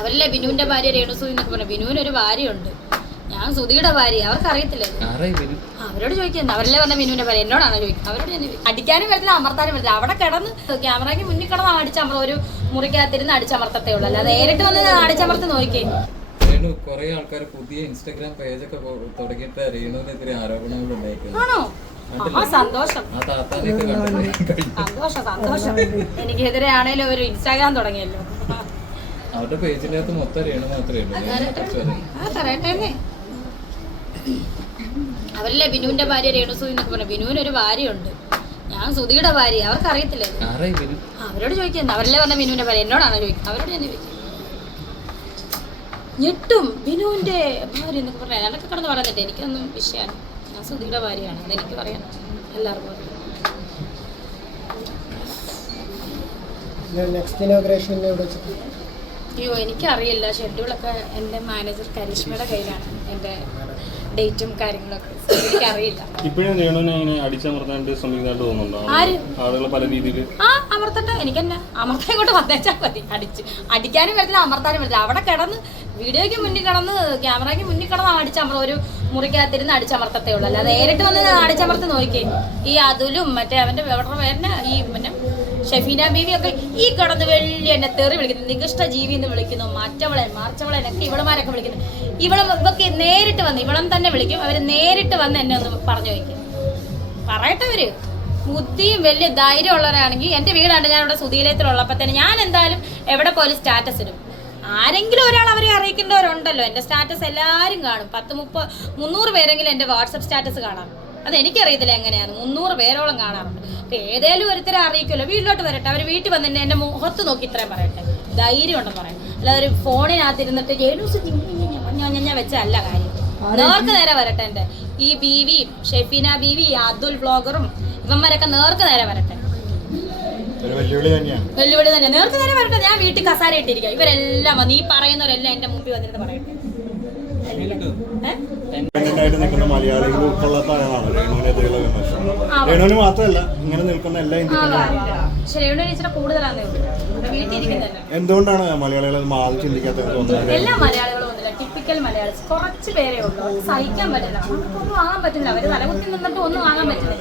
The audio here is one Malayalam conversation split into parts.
അവരല്ലേ ബിനുവിന്റെ ഭാര്യ രേണുസുതി എന്നൊക്കെ പറഞ്ഞു. ബിനുവിനൊരു ഭാര്യയുണ്ട്, ഞാൻ സുധിയുടെ ഭാര്യ. അവർക്ക് അറിയത്തില്ല. അവരോട് ചോദിക്കുന്നത്. അവരല്ലേ പറഞ്ഞ ബിനുവിന്റെ ഭാര്യ. എന്നോടാണോ ചോദിക്കുന്നത്? അവരോട് ഞാൻ അടിക്കാനും പറ്റില്ല, അമർത്താനും പറ്റില്ല. അവിടെ കിടന്ന് ക്യാമറയ്ക്ക് മുന്നിൽ കിടന്ന് അടിച്ചമർ, ഒരു മുറിക്കകത്തിരുന്ന് അടിച്ചമർത്തത്തേ ഉള്ളൂ. അല്ലാതെ നേരിട്ട് വന്ന് അടിച്ചമർത്ത് നോക്കിയേ. കുറെ ആൾക്കാർ പുതിയ ഇൻസ്റ്റാഗ്രാം പേജൊക്കെ തുടങ്ങിയിട്ട് രേണുവിനെതിരെ ആരോപണങ്ങൾ ഉണ്ടായിരിക്കുന്നു. ആണോ? സന്തോഷം സന്തോഷം സന്തോഷം. എനിക്കെതിരെ ആണേലും ഒരു ഇൻസ്റ്റാഗ്രാം തുടങ്ങിയല്ലോ. അവരുടെ പേജിനകത്ത് മൊത്തം രേണു മാത്രമേ പറയട്ടെ. അവരല്ലേ ബിനുവിന്റെ ഭാര്യ രേണുസുതി എന്നൊക്കെ പറഞ്ഞു. ബിനുവിനൊരു ഭാര്യയുണ്ട്, ഞാൻ സുധിയുടെ ഭാര്യ. അവർക്ക് അറിയത്തില്ല. അവരോട് ചോദിക്കുന്നത്. അവരല്ലേ പറഞ്ഞ ബിനുവിന്റെ ഭാര്യ. എന്നോടാണോ ചോദിക്കുന്നത്? അവരോട് ഞാൻ ചോദിക്കുന്നത്. ഞെട്ടും ബിനുവിന്റെ ഭാര്യ എന്നൊക്കെ പറഞ്ഞാൽ അതൊക്കെ കിടന്ന് പറയുന്നിട്ട് എനിക്കൊന്നും വിഷയമാണ്. ഞാൻ സുധിയുടെ ഭാര്യയാണ്, അതെനിക്ക് പറയാം. എല്ലാവർക്കും അയ്യോ എനിക്കറിയില്ല. ഷെഡ്യൂളൊക്കെ എൻ്റെ മാനേജർ കരിഷ്മയുടെ കയ്യിലാണ്, എൻ്റെ ഡേറ്റും കാര്യങ്ങളൊക്കെ. എനിക്കറിയില്ല. അമർത്തട്ടെ, എനിക്കെന്നെ അമർത്താൻ കൊണ്ട് വന്നേച്ചാൽ മതി. അടിക്കാനും പറ്റില്ല, അമർത്താനും പറ്റില്ല. അവിടെ കിടന്ന് വീഡിയോയ്ക്ക് മുന്നിൽ കിടന്ന് ക്യാമറയ്ക്ക് മുന്നിൽ കിടന്ന് അടിച്ചമർ, ഒരു മുറിക്കകത്തിരുന്ന് അടിച്ചമർത്തത്തേ ഉള്ളൂ. അല്ലാതെ നേരിട്ട് വന്ന് അടിച്ചമർത്ത് നോക്കിയേ. ഈ അതുലും മറ്റേ അവൻ്റെ അവരുടെ പേരിന് ഈ പിന്നെ ഷെഫീന ബീവി ഒക്കെ ഈ കിടന്ന് വലിയ എന്നെ തെറി വിളിക്കുന്നു, നികൃഷ്ട ജീവി എന്ന് വിളിക്കുന്നു, മറ്റവളെ മറിച്ചവളെന്നൊക്കെ ഇവളുമാരൊക്കെ വിളിക്കുന്നു. ഇവൾക്ക് നേരിട്ട് വന്ന് ഇവളം തന്നെ വിളിക്കും. അവർ നേരിട്ട് വന്ന് എന്നെ ഒന്ന് പറഞ്ഞു ചോദിക്കും. പറയട്ടെ, അവര് ബുദ്ധിയും വലിയ ധൈര്യമുള്ളവരാണെങ്കിൽ എൻ്റെ വീടാണ്ട് ഞാൻ ഇവിടെ സുധീരത്തിലുള്ളപ്പോൾ തന്നെ ഞാൻ എന്തായാലും എവിടെ പോലും സ്റ്റാറ്റസ് ഇടും. ആരെങ്കിലും ഒരാൾ അവരെ അറിയിക്കേണ്ടവരുണ്ടല്ലോ. എൻ്റെ സ്റ്റാറ്റസ് എല്ലാവരും കാണും. 300 പേരെങ്കിലും എൻ്റെ വാട്സപ്പ് സ്റ്റാറ്റസ് കാണാം. അതെനിക്കറിയത്തില്ല എങ്ങനെയാണ്. 300 പേരോളം കാണാറുണ്ട്. ഏതേലും ഒരുത്തരെ അറിയിക്കുമല്ലോ. വീട്ടിലോട്ട് വരട്ടെ, അവർ വീട്ടിൽ വന്നിട്ട് എൻ്റെ മുഖത്ത് നോക്കി ഇത്രയും പറയട്ടെ. ധൈര്യം ഉണ്ടെന്ന് പറയാം. അല്ലാതെ ഒരു ഫോണിനകത്തിരുന്നിട്ട് ഞാൻ വെച്ചല്ല കാര്യം. നേർക്ക് നേരെ വരട്ടെ. എൻ്റെ ഈ ബീവിയും ഷെഫീന ബീവി അതുൽ വ്ളോഗറും ഇവന്മാരൊക്കെ നേർക്ക് നേരെ വരട്ടെ. വെല്ലുവിളി തന്നെ. നേർക്ക് നേരെ വരട്ടെ. ഞാൻ വീട്ടിൽ കസാര ഇട്ടിരിക്കാം. ഇവരെല്ലാം വന്ന് ഈ പറയുന്നവരെല്ലാം എൻ്റെ മുമ്പിൽ വന്നിരുന്ന് പറയട്ടെ. മലയാളികൾ ഉൾക്കൊള്ളാത്ത ആളാണ് രേണുവിനെതിരെയുള്ള വിമർശനം. രേണുവിന് മാത്രമല്ല, ഇങ്ങനെ നിൽക്കുന്ന എല്ലാ എന്തുകൊണ്ടാണ് മലയാളികൾ മാറി ചിന്തിക്കാത്തത് തോന്നുന്നത്? എല്ലാ മലയാളികളും ഒന്നുമില്ല, ടിപ്പിക്കൽ മലയാളീസ് കുറച്ച് പേരേ ഉള്ളൂ. സഹിക്കാൻ പറ്റില്ല, ഒന്നും ആകാൻ പറ്റില്ല. അവര് തലകുത്തി നിന്നിട്ട് ഒന്നും ആകാൻ പറ്റില്ല.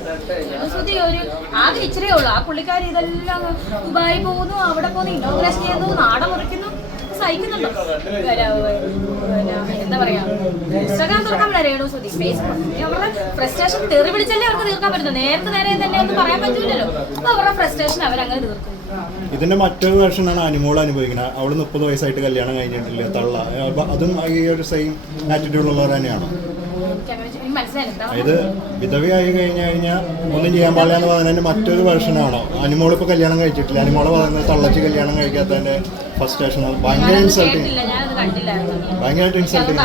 സുധി ഒരു ആകെ ഇച്ചിരിയേ ഉള്ളൂ. ആ പുള്ളിക്കാരി ഇതെല്ലാം ദുബായി പോകുന്നു, അവിടെ പോകുന്നു, ഇനോഗ്രേഷൻ ചെയ്യുന്നു, നാട മുറിക്കുന്നു, സഹിക്കുന്നുണ്ടോ? എന്താ പറയാ, ഇൻസ്റ്റാഗ്രാം തുറക്കാൻ പറ്റില്ല രേണുസുധി, ഫേസ്ബുക്ക്. അവരുടെ ഫ്രസ്ട്രേഷൻ തെറി വിളിച്ചല്ലേ അവർക്ക് തീർക്കാൻ പറ്റുന്നത്. നേരത്തെ നേരെ തന്നെ ഒന്നും പറയാൻ പറ്റില്ലല്ലോ. അപ്പൊ അവരുടെ ഫ്രസ്ട്രേഷൻ അവരങ്ങനെ തീർക്കും. ഇതിന്റെ മറ്റൊരു വേർഷനാണ് അനുമോൾ അനുഭവിക്കുന്നത്. അവള് 30 വയസ്സായിട്ട് കല്യാണം കഴിഞ്ഞിട്ടില്ല, തള്ള. അതും ഈ ഒരു സെയിം ആറ്റിറ്റ്യൂഡുള്ളവർ തന്നെയാണ്. ഇത് വിധവയായി കഴിഞ്ഞാൽ ഒന്നും ചെയ്യാൻ പാടില്ല എന്ന് പറയുന്നതിന്റെ മറ്റൊരു വേർഷനാണോ? അനുമോൾ ഇപ്പൊ കല്യാണം കഴിച്ചിട്ടില്ല. അനുമോള് പറയുന്നത് തള്ളച്ച് കല്യാണം കഴിക്കാത്തതിന്റെ ഫസ്റ്റേഷൻ ഭയങ്കര ഇൻസൾട്ടിങ്, ഭയങ്കരമായിട്ട് ഇൻസൾട്ടിങ്.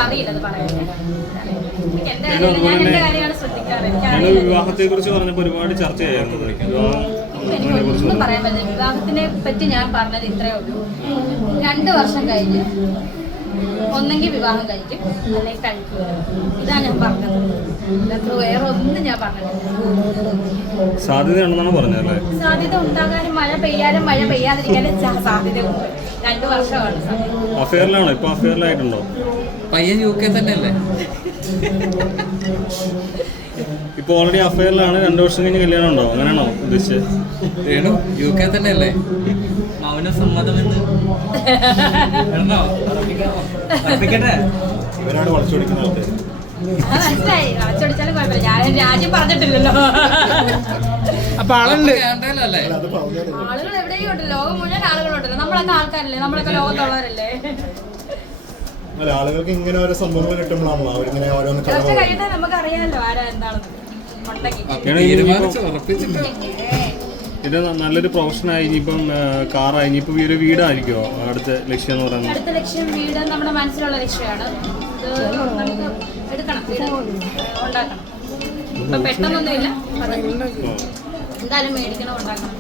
വിവാഹത്തെ കുറിച്ച് പറഞ്ഞപ്പോ ഒരുപാട് ചർച്ചയായിരുന്നു. ഒന്നും പറയാൻ പറ്റില്ല. വിവാഹത്തിനെ പറ്റി ഞാൻ പറഞ്ഞത് ഇത്രയേ ഉള്ളൂ. 2 വർഷം കഴിഞ്ഞ് ഒന്നെങ്കിൽ വിവാഹം കഴിക്കും, അല്ലെങ്കിൽ കഴിക്കില്ല. ഇതാ ഞാൻ പറഞ്ഞത്. അത്ര വേറെ ഒന്നും ഞാൻ പറഞ്ഞിട്ടില്ല. സാധ്യതയുണ്ടെന്നാണ് പറഞ്ഞല്ലേ? സാധ്യത ഉണ്ടാകാനും മഴ പെയ്യാനും മഴ പെയ്യാതിരിക്കാനും സാധ്യതയുണ്ട്. 2 വർഷമാണ്. അഫെയറിലാണോ? ഇപ്പൊ അഫെയറിലായിട്ടുണ്ടോ? പയ്യൻ UK തന്നെയല്ലേ? ഇപ്പൊ ഓൾറെഡി അഫെയറിലാണ്. 2 വർഷം കഴിഞ്ഞ് കല്യാണം ഉണ്ടോ? അങ്ങനെയാണോ ഉദ്ദേശിച്ചത്? രേണു UK തന്നെയല്ലേ? മൗന സമ്മതമെന്ന് ഇവരാണ് വളച്ചൊടിക്കുന്ന ആൾക്കാർ. മനസ്സിലായി. വളച്ചൊടിച്ചാലും കുഴപ്പമില്ല. ഞാൻ രാജ്യം പറഞ്ഞിട്ടില്ലല്ലോ. അപ്പൊ ആളുണ്ട്, ആളുകൾ എവിടെയും ഉണ്ട്. ലോകം മുഴുവൻ ആളുകളുണ്ടല്ലോ. നമ്മളൊക്കെ ആൾക്കാരല്ലേ, നമ്മളൊക്കെ ലോകത്തുള്ളവരല്ലേ. അല്ല, ആളുകൾക്ക് ഇങ്ങനെ ഓരോ സംഭവങ്ങൾ കിട്ടുമ്പോഴാണല്ലോ അവരിങ്ങനെ ഓരോന്ന് കഴിയട്ടെ. നമുക്ക് അറിയാമല്ലോ ആരാ എന്താണെന്ന്. ഇത് നല്ലൊരു പ്രൊഫഷനായി. ഇനിയിപ്പം കാറായി, ഇനിയിപ്പം ഒരു വീടായിരിക്കുമോ അടുത്ത ലക്ഷ്യം എന്ന് പറയുന്നത്? അടുത്ത ലക്ഷ്യം വീട് നമ്മുടെ മനസ്സിലുള്ള ലക്ഷ്യമാണ്. ഇത് നമുക്ക് എടുക്കണം, വീട് ഉണ്ടാക്കണം. ഇപ്പൊ പെട്ടെന്നൊന്നുമില്ല, എന്തായാലും മേടിക്കണം, ഉണ്ടാക്കണം.